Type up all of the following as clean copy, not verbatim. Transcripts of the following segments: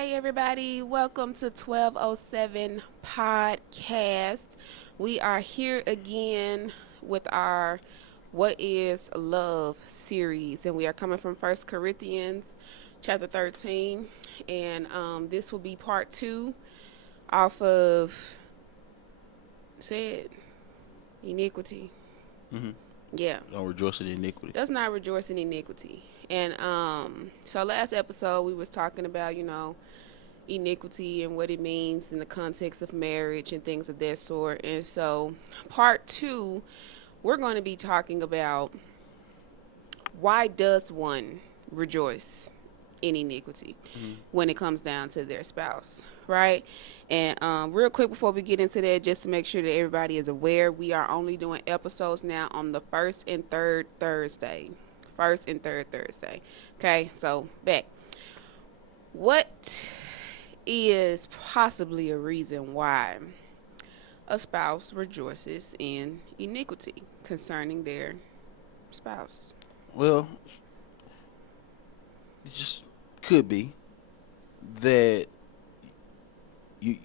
Hey everybody, welcome to 1207 podcast. We are here again with our What is Love series, and we are coming from 1 Corinthians chapter 13, and this will be part 2 off of said iniquity. Mm-hmm. Yeah. Don't rejoice in iniquity. Does not rejoice in iniquity. And so last episode we was talking about, iniquity and what it means in the context of marriage and things of that sort. And so part 2, we're going to be talking about why does one rejoice in iniquity when it comes down to their spouse, right? And real quick before we get into that, just to make sure that everybody is aware, we are only doing episodes now on the first and third Thursday. Okay, so back. What is possibly a reason why a spouse rejoices in iniquity concerning their spouse? Well, it just could be that you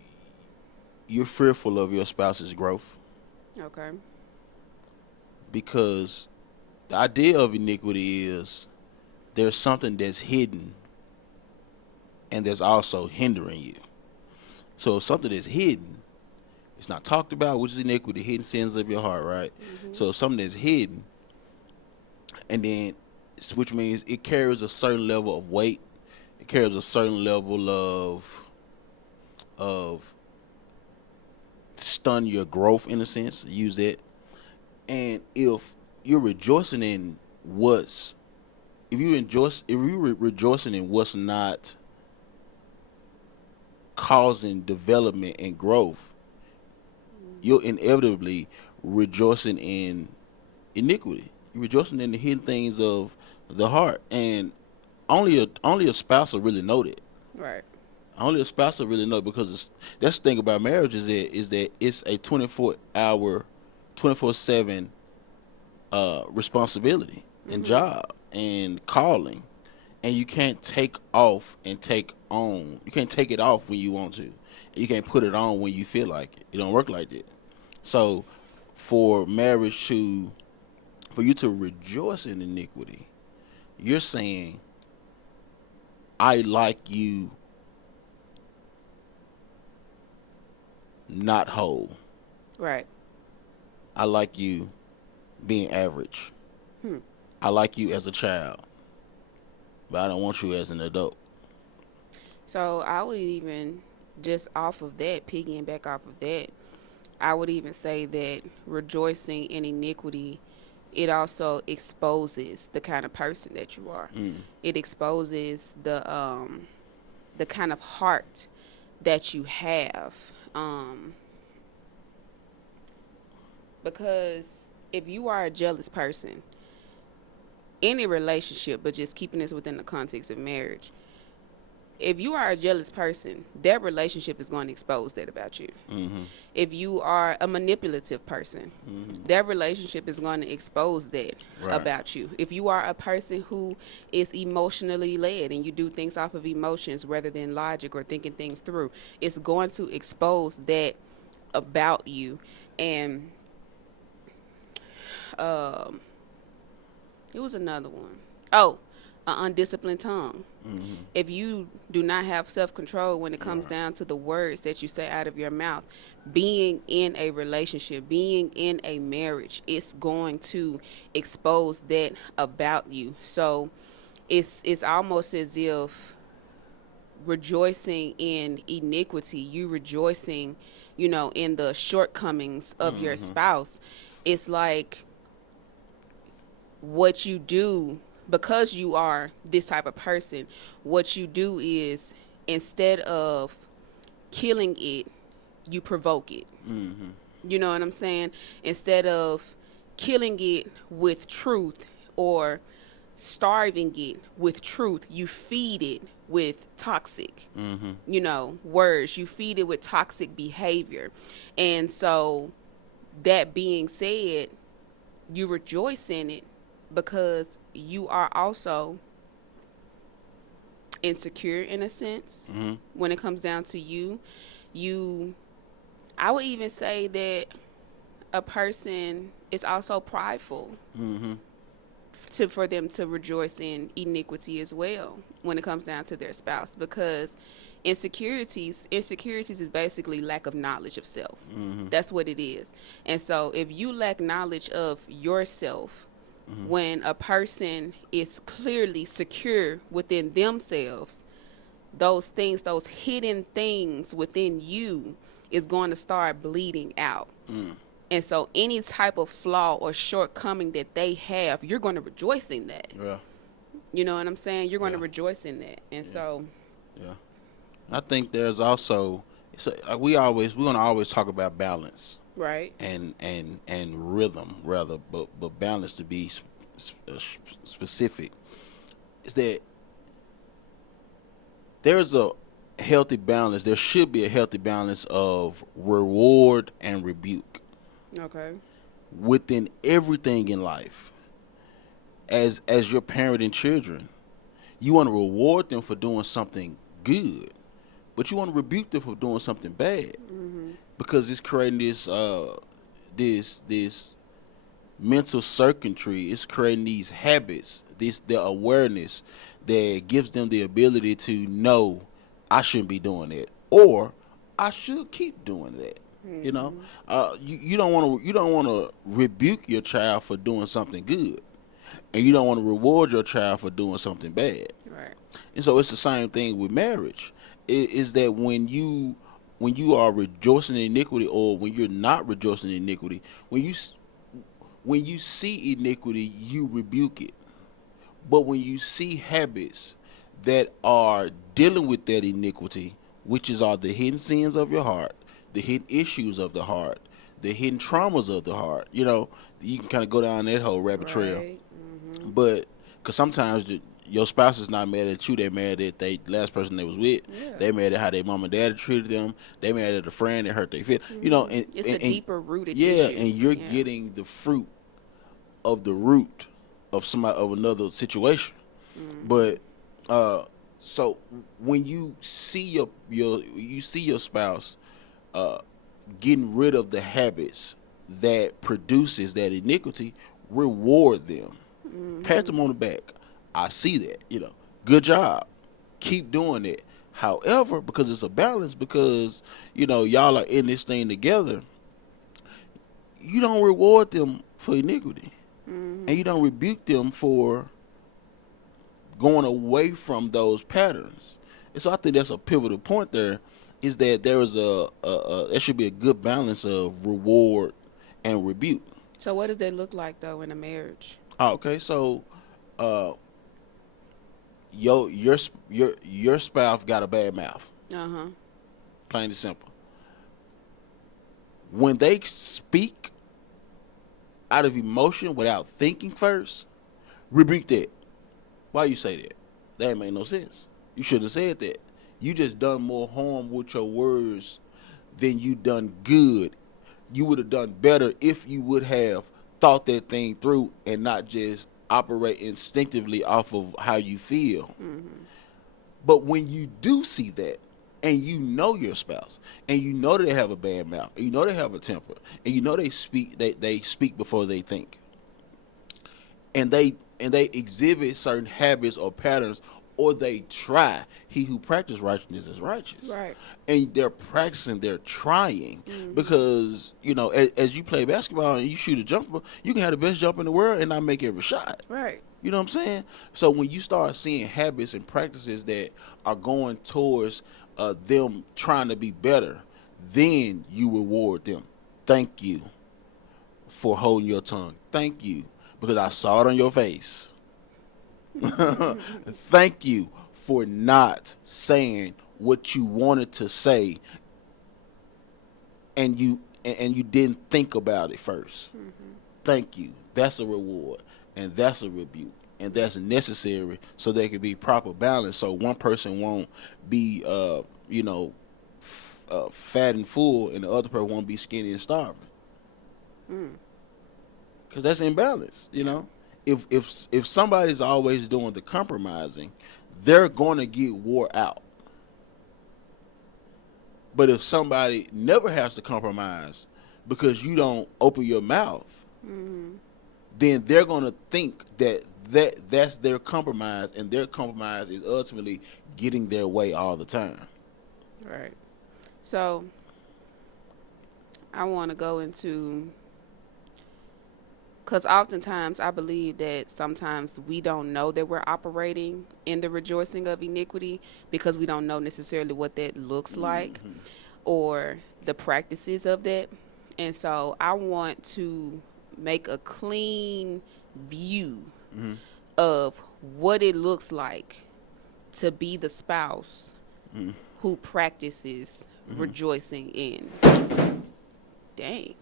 you're fearful of your spouse's growth, Okay. because the idea of iniquity is there's something that's hidden and that's also hindering you. So if something is hidden, it's not talked about, which is iniquity, hidden sins of your heart, right? So if something is hidden, and then which means it carries a certain level of weight, it carries a certain level of stun your growth, in a sense, use that. And if you're rejoicing in what's if you rejoicing in what's not causing development and growth, you're inevitably rejoicing in iniquity. You're rejoicing in the hidden things of the heart, and only a spouse will really know that. Right. Only a spouse will really know, because that's the thing about marriage is that it's a 24-hour, 24/7 responsibility and job and calling, and you can't take off and take on. You can't take it off when you want to. You can't put it on when you feel like it. It don't work like that. So, for marriage for you to rejoice in iniquity, you're saying, I like you not whole. Right. I like you being average. I like you as a child, but I don't want you as an adult. So I would even just off of that, piggying back off of that, I would even say that rejoicing in iniquity, it also exposes the kind of person that you are. It exposes the kind of heart that you have. Because if you are a jealous person, any relationship, but just keeping this within the context of marriage, if you are a jealous person, that relationship is going to expose that about you. If you are a manipulative person, that relationship is going to expose that about you. If you are a person who is emotionally led and you do things off of emotions rather than logic or thinking things through, it's going to expose that about you. And it was another one. Oh, an undisciplined tongue. If you do not have self-control when it comes down to the words that you say out of your mouth, being in a relationship, being in a marriage, it's going to expose that about you. So it's almost as if rejoicing in iniquity, you rejoicing, in the shortcomings of your spouse. It's like what you do, because you are this type of person, what you do is, instead of killing it, you provoke it. You know what I'm saying? Instead of killing it with truth or starving it with truth, you feed it with toxic, words. You feed it with toxic behavior. And so, that being said, you rejoice in it because you are also insecure in a sense. Mm-hmm. When it comes down to you, I would even say that a person is also prideful. Mm-hmm. For them to rejoice in iniquity as well when it comes down to their spouse, because insecurities is basically lack of knowledge of self. Mm-hmm. That's what it is. And so if you lack knowledge of yourself, Mm-hmm. when a person is clearly secure within themselves, those things, those hidden things within you is going to start bleeding out. And so any type of flaw or shortcoming that they have, you're going to rejoice in that. Yeah. You know what I'm saying? You're going to Yeah. rejoice in that. And so, Yeah. I think there's also we're gonna always talk about balance right. and rhythm rather, but balance to be specific is that there's a healthy balance. There should be a healthy balance of reward and rebuke Okay. within everything in life. As you're parenting children, you want to reward them for doing something good, but you want to rebuke them for doing something bad, because it's creating this mental circuitry. It's creating these habits, the awareness that gives them the ability to know I shouldn't be doing that, or I should keep doing that. You know, you don't want to rebuke your child for doing something good, and you don't want to reward your child for doing something bad. Right. And so it's the same thing with marriage. Is that when you are rejoicing in iniquity, or when you're not rejoicing in iniquity, when you see iniquity, you rebuke it. But when you see habits that are dealing with that iniquity, which are the hidden sins of your heart, the hidden issues of the heart, the hidden traumas of the heart, you can kind of go down that whole rabbit trail. Right. But because sometimes your spouse is not mad at you, they're mad at the last person they was with. Yeah. They mad at how their mom and dad treated them. They mad at a friend that hurt their feelings. It's a deeper rooted yeah, issue. and you're getting the fruit of the root of another situation. But so when you see your spouse getting rid of the habits that produces that iniquity, reward them. Pat them on the back. I see that. Good job. Keep doing it. However, because it's a balance, because y'all are in this thing together, you don't reward them for iniquity, and you don't rebuke them for going away from those patterns. And so I think that's a pivotal point there, is that there is there should be a good balance of reward and rebuke. So what does that look like though in a marriage? Okay, so your spouse got a bad mouth. Plain and simple. When they speak out of emotion without thinking first, rebuke that. Why you say that? That ain't make no sense. You shouldn't have said that. You just done more harm with your words than you done good. You would have done better if you would have thought that thing through and not just operate instinctively off of how you feel. But when you do see that, and you know your spouse, and you know they have a bad mouth, and you know they have a temper, and you know they speak before they think, and they exhibit certain habits or patterns, or they try. He who practices righteousness is righteous. Right. And they're practicing, they're trying. Because, as you play basketball and you shoot a jumper, you can have the best jump in the world and not make every shot. Right. You know what I'm saying? So when you start seeing habits and practices that are going towards them trying to be better, then you reward them. Thank you for holding your tongue. Thank you, because I saw it on your face. Thank you for not saying what you wanted to say, and you didn't think about it first. Thank you. That's a reward, and that's a rebuke, and that's necessary so there can be proper balance. So one person won't be, fat and full, and the other person won't be skinny and starving. Because that's imbalance. If somebody's always doing the compromising, they're going to get wore out. But if somebody never has to compromise because you don't open your mouth, then they're going to think that's their compromise, and their compromise is ultimately getting their way all the time. Right. So I want to go into, because oftentimes I believe that sometimes we don't know that we're operating in the rejoicing of iniquity because we don't know necessarily what that looks like or the practices of that. And so I want to make a clean view of what it looks like to be the spouse who practices rejoicing in. Dang.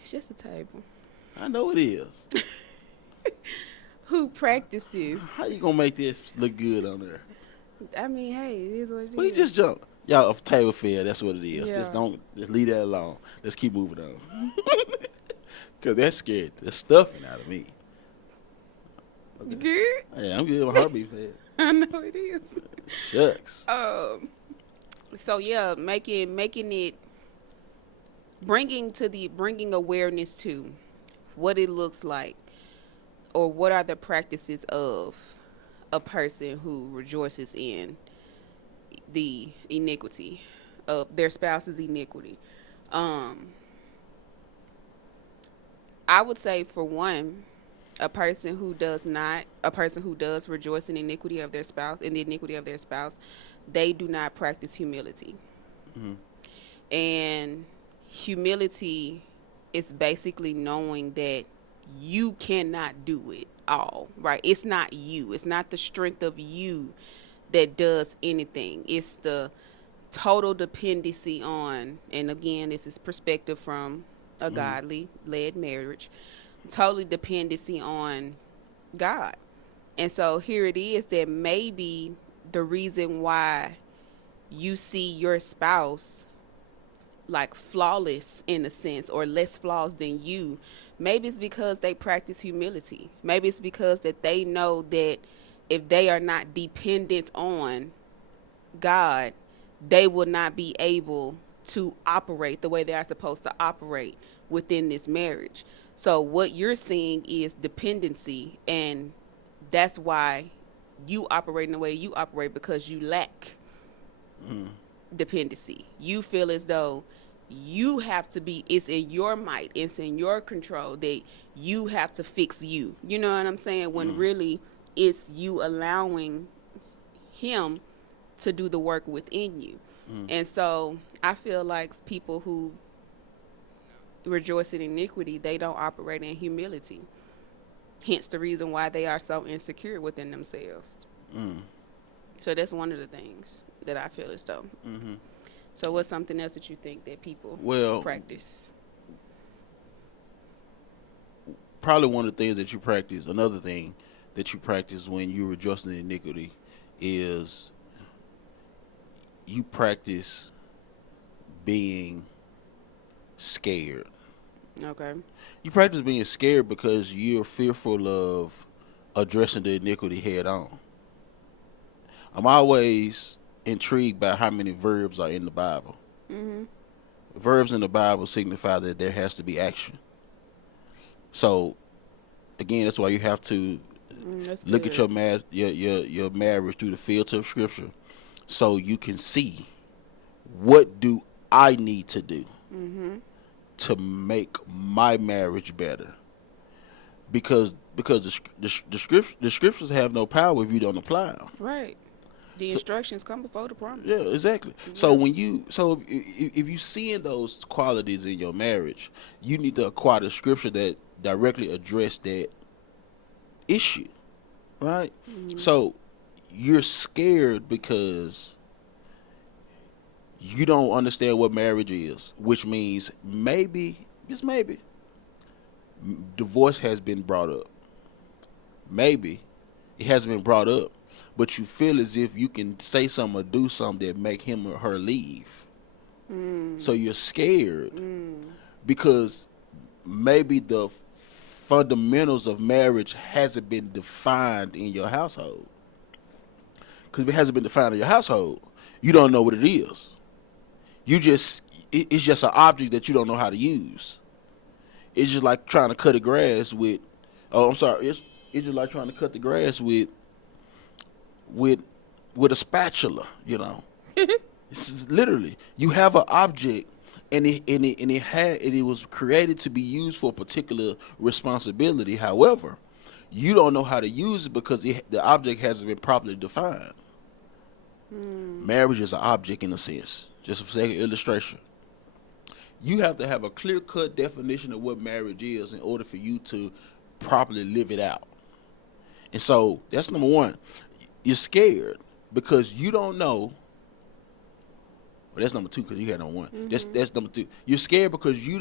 It's just a table. I know it is. Who practices? How you gonna make this look good on there? I mean, hey, it is what it We is. just jump. Y'all, a table fair, that's what it is. Yeah. Just leave that alone. Let's keep moving on. Cause that scared the stuffing out of me. You good? Yeah, I'm good. My heartbeat fast. I know it is. Shucks. So yeah, making it, bringing awareness to what it looks like, or what are the practices of a person who rejoices in the iniquity of their spouse's iniquity. I would say, for one, a person who does rejoice in iniquity of their spouse, in the iniquity of their spouse, they do not practice humility. And humility is basically knowing that you cannot do it all, right? It's not you. It's not the strength of you that does anything. It's the total dependency on, and again, this is perspective from a godly led marriage, totally dependency on God. And so here it is, that maybe the reason why you see your spouse like flawless in a sense, or less flaws than you, maybe it's because they practice humility. Maybe it's because that they know that if they are not dependent on God, they will not be able to operate the way they are supposed to operate within this marriage. So what you're seeing is dependency, and that's why you operate in the way you operate, because you lack dependency. You feel as though you have to be, it's in your might, it's in your control, that you have to fix you. You know what I'm saying? When really it's you allowing him to do the work within you. And so I feel like people who rejoice in iniquity, they don't operate in humility. Hence the reason why they are so insecure within themselves. So that's one of the things that I feel as though. So what's something else that you think that people practice? Probably one of the things that you practice, another thing that you practice when you're rejoicing in iniquity, is you practice being scared. Okay. You practice being scared because you're fearful of addressing the iniquity head on. I'm always intrigued by how many verbs are in the Bible. Verbs in the Bible signify that there has to be action. So, again, that's why you have to look at your marriage through the filter of Scripture, so you can see, what do I need to do to make my marriage better? Because the scriptures have no power if you don't apply them. Right. The instructions come before the promise. Yeah, exactly. So if you seeing those qualities in your marriage, you need to acquire the scripture that directly address that issue, right? So you're scared because you don't understand what marriage is, which means maybe, just maybe, divorce has been brought up. Maybe it hasn't been brought up, but you feel as if you can say something or do something that make him or her leave. So you're scared because maybe the fundamentals of marriage hasn't been defined in your household. Because if it hasn't been defined in your household, you don't know what it is. It's just an object that you don't know how to use. It's just like trying to cut the grass with, oh, I'm sorry. It's just like trying to cut the grass with a spatula. It's literally, you have an object, and it was created to be used for a particular responsibility. However, you don't know how to use it because the object hasn't been properly defined. Marriage is an object in a sense. Just for sake of illustration, you have to have a clear-cut definition of what marriage is in order for you to properly live it out. And so that's number one. You're scared because you don't know. Well, that's number two because you had number one. Mm-hmm. That's number two. You're scared because you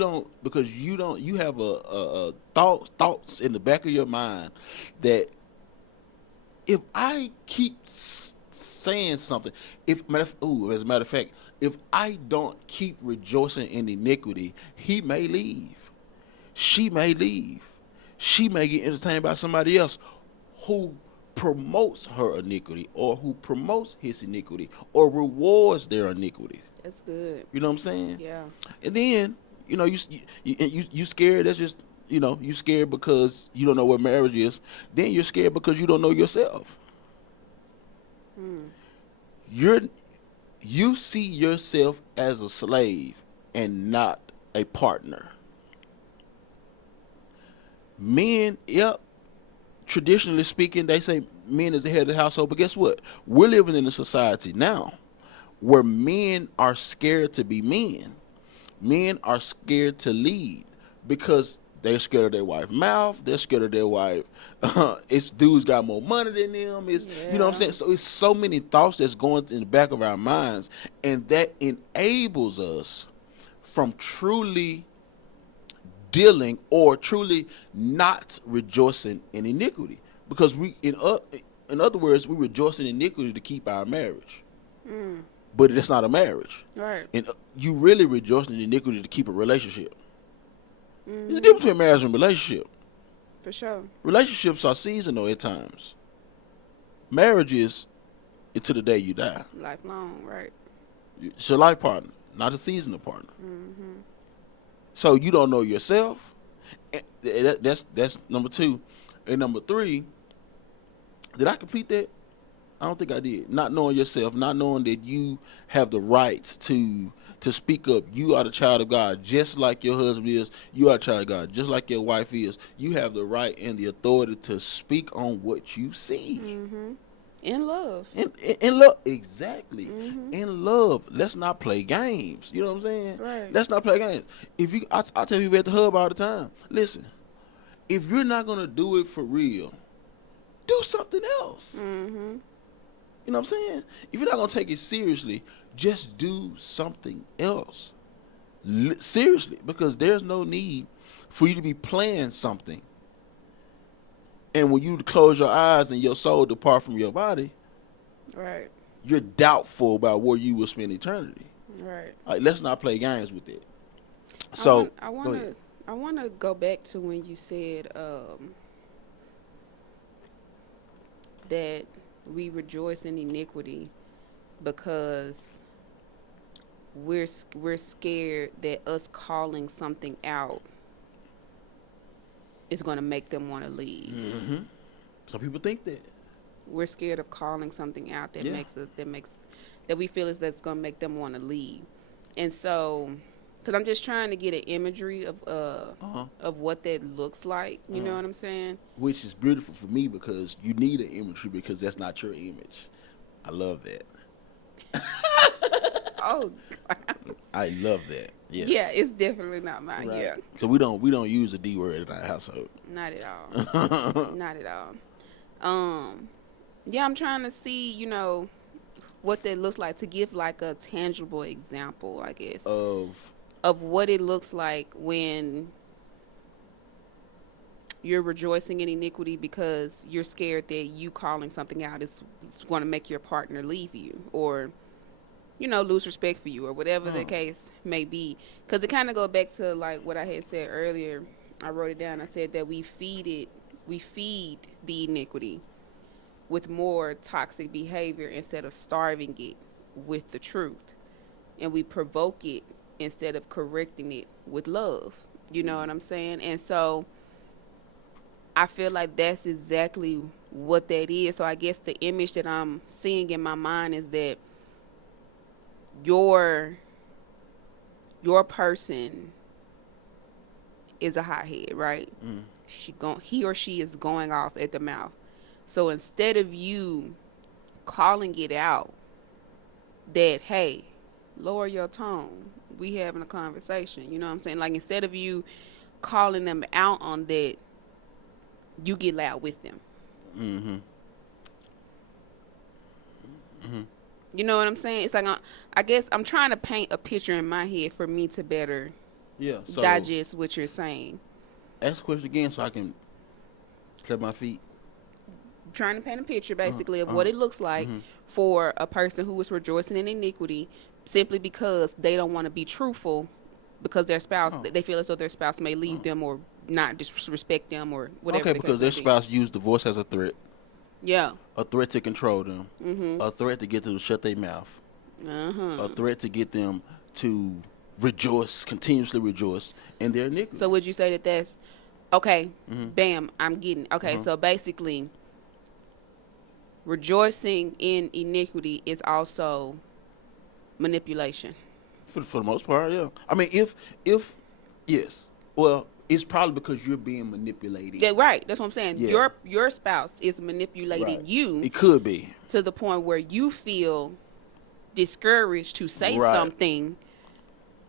have a thoughts in the back of your mind that if I keep saying something, as a matter of fact, if I don't keep rejoicing in iniquity, he may leave. She may leave. She may get entertained by somebody else who promotes her iniquity or who promotes his iniquity or rewards their iniquities. That's good. You know what I'm saying? Yeah. And then, you scared. That's just, you scared because you don't know what marriage is. Then you're scared because you don't know yourself. You see yourself as a slave and not a partner. Men, traditionally speaking, they say men is the head of the household, but guess what? We're living in a society now where men are scared to be men. Men are scared to lead because they're scared of their wife's mouth. They're scared of their wife. It's dudes got more money than them. You know what I'm saying? So it's so many thoughts that's going in the back of our minds, and that enables us from truly dealing or truly not rejoicing in iniquity. Because in other words, we rejoice in iniquity to keep our marriage. But that's not a marriage. Right. And you really rejoice in iniquity to keep a relationship. There's a difference between marriage and relationship. For sure. Relationships are seasonal at times. Marriage is until the day you die. Lifelong, right. It's your life partner, not a seasonal partner. So you don't know yourself. That's number two. And number three, did I complete that? I don't think I did. Not knowing yourself, not knowing that you have the right to speak up. You are the child of God, just like your husband is. You are a child of God, just like your wife is. You have the right and the authority to speak on what you see. In love. In love, exactly. In love. Let's not play games. You know what I'm saying? Right. Let's not play games. I tell people at the hub all the time, listen, if you're not going to do it for real, do something else. You know what I'm saying? If you're not going to take it seriously, just do something else. Seriously, because there's no need for you to be playing something. And when you close your eyes and your soul depart from your body, right, you're doubtful about where you will spend eternity. Right. Like, let's not play games with it. So I want to go back to when you said that we rejoice in iniquity because we're scared that us calling something out is going to make them want to leave. Some people think that. We're scared of calling something out that that we feel is that's going to make them want to leave. And so, because I'm just trying to get an imagery of what that looks like. You know what I'm saying? Which is beautiful for me because you need an imagery because that's not your image. I love that. Oh, God. I love that. Yes. Yeah, it's definitely not mine. Right. Yeah. Because we don't use the D word in our household. Not at all. Not at all. Yeah, I'm trying to see, what that looks like, to give like a tangible example, I guess, of what it looks like when you're rejoicing in iniquity because you're scared that you calling something out is going to make your partner leave you or lose respect for you or whatever the case may be. Because it kind of go back to like what I had said earlier I wrote it down. I said that we feed the iniquity with more toxic behavior instead of starving it with the truth. And we provoke it instead of correcting it with love. You know what I'm saying? And so I feel like that's exactly what that is. So I guess the image that I'm seeing in my mind is that your person is a hothead, right? He or she is going off at the mouth. So instead of you calling it out that, hey, lower your tone, we having a conversation, you know what I'm saying? Like, instead of you calling them out on that, you get loud with them. You know what I'm saying? It's like, I guess I'm trying to paint a picture in my head for me to better digest what you're saying. Ask the question again so I can clear my feet. Trying to paint a picture basically of what it looks like for a person who is rejoicing in iniquity simply because they don't want to be truthful because their spouse, they feel as though their spouse may leave them or not disrespect them or whatever. Okay, because their spouse used divorce as a threat. Yeah. A threat to control them. A threat to get them to shut their mouth. A threat to get them to continuously rejoice in their iniquity. So would you say that that's, okay, bam, I'm getting, okay, so basically rejoicing in iniquity is also manipulation. For the most part, yeah. I mean, if yes, well, it's probably because you're being manipulated. Yeah, right. That's what I'm saying. Yeah. Your spouse is manipulating you. It could be to the point where you feel discouraged to say something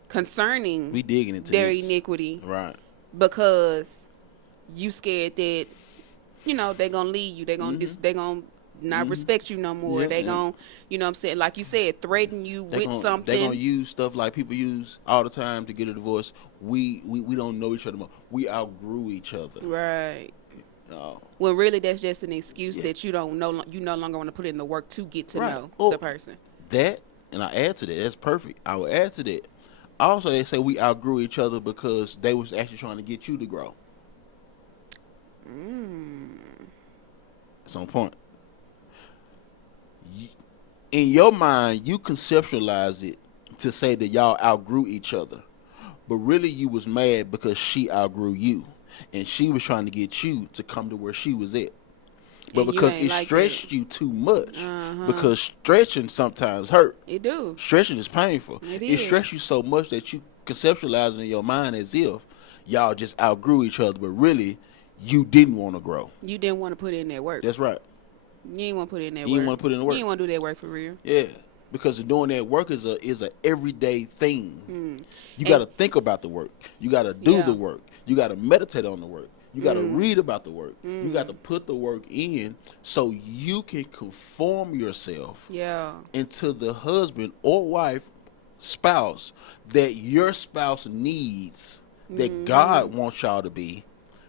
concerning we digging into their this. iniquity, right? Because you scared that they're gonna leave you. They're gonna they're gonna not respect you no more. They gonna, you know what I'm saying, like you said, threaten you with something. They're gonna use stuff like people use all the time to get a divorce. We don't know each other more. We outgrew each other. Right. When really that's just an excuse that you no longer want to put in the work to get to know the person. That, and I add to that. That's perfect. I will add to that. Also, they say we outgrew each other because they was actually trying to get you to grow. It's on point. In your mind, you conceptualize it to say that y'all outgrew each other. But really you was mad because she outgrew you. And she was trying to get you to come to where she was at. But because it stretched you too much. Because stretching sometimes hurt. It do. Stretching is painful. It stretched you so much that you conceptualize in your mind as if y'all just outgrew each other. But really, you didn't want to grow. You didn't want to put in that work. That's right. You didn't want to put in that work. You didn't want to put in the work. You didn't want to do that work for real. Yeah. Because doing that work is a everyday thing. You got to think about the work. You got to do the work. You got to meditate on the work. You got to read about the work. You got to put the work in so you can conform yourself into the husband or wife, spouse that your spouse needs, that God wants y'all to be,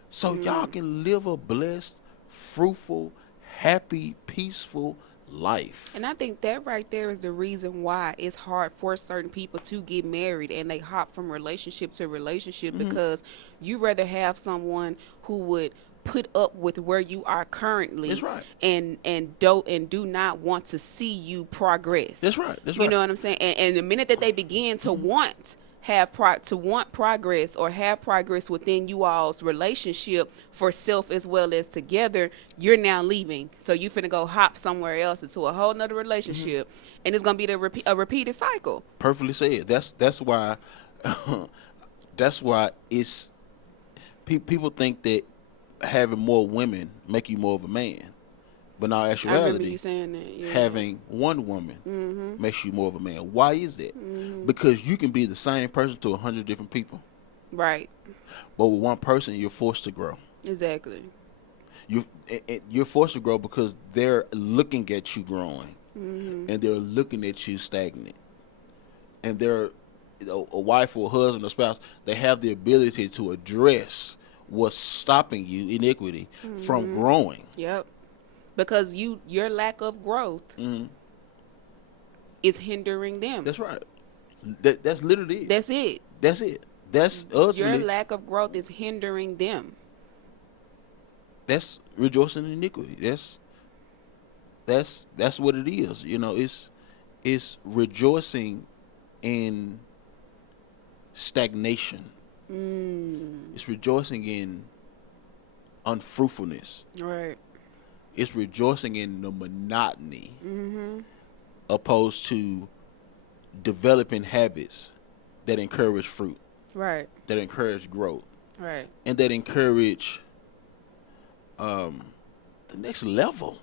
so y'all can live a blessed, fruitful, happy, peaceful life. And I think that right there is the reason why it's hard for certain people to get married and they hop from relationship to relationship, because you rather have someone who would put up with where you are currently. That's right. And do not want to see you progress. That's right. You know what I'm saying? And the minute that they begin to want progress or have progress within you all's relationship for self as well as together, you're now leaving. So you finna go hop somewhere else into a whole nother relationship, and it's gonna be a repeated cycle. Perfectly said. That's why that's why it's people think that having more women make you more of a man. But in all actuality, I remember you saying that, having one woman makes you more of a man. Why is that? Because you can be the same person to 100 different people. Right. But with one person, you're forced to grow. Exactly. You're forced to grow because they're looking at you growing. And they're looking at you stagnant. And they're a wife or a husband or spouse, they have the ability to address what's stopping you, iniquity, from growing. Yep. Because your lack of growth is hindering them. That's right. That's literally it. That's it. That's it. That's Your ultimately lack of growth is hindering them. that's rejoicing in iniquity. That's what it is. You know, it's rejoicing in stagnation. It's rejoicing in unfruitfulness. Right. It's rejoicing in the monotony, opposed to developing habits that encourage fruit, Right. that encourage growth, Right. and that encourage the next level.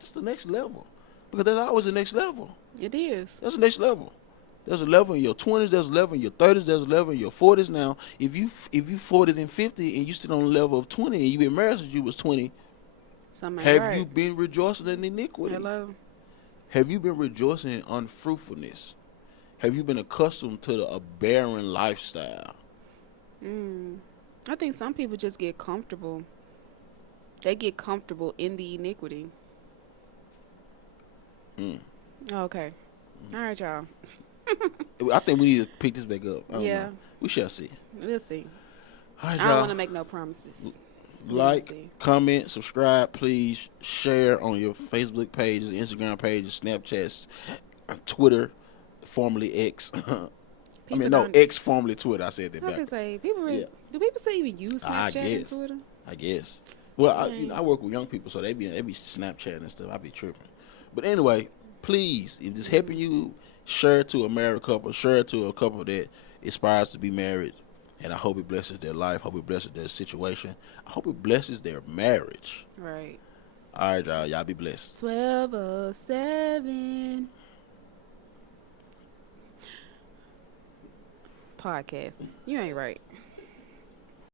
Just the next level, because there's always the next level. It is. There's the next level. There's a level in your 20s. There's a level in your 30s. There's a level in your 40s. Now, if you 40s and 50 and you sit on the level of 20 and you've been married since you was 20, Something have right. you been rejoicing in iniquity? Hello. Have you been rejoicing in unfruitfulness? Have you been accustomed to a barren lifestyle? I think some people just get comfortable. They get comfortable in the iniquity. Okay. All right, y'all. I think we need to pick this back up. I don't Yeah. know. We shall see. We'll see. All right, I don't y'all. want to make no promises. We'll Like, see. comment, subscribe, please. Share on your Facebook pages, Instagram pages, Snapchats, Twitter, formerly X. I mean, no, X, formerly Twitter. I said that I can backwards. say people. Yeah. Do people say even use I Snapchat and guess. Twitter? I guess. Well, Dang. I work with young people, so they be Snapchatting and stuff. I be tripping. But anyway, please, if this helping you, share it to a married couple. Share it to a couple that aspires to be married. And I hope it blesses their life. Hope it blesses their situation. I hope it blesses their marriage. Right. All right, y'all. Y'all be blessed. 12:07. Podcast. You ain't right.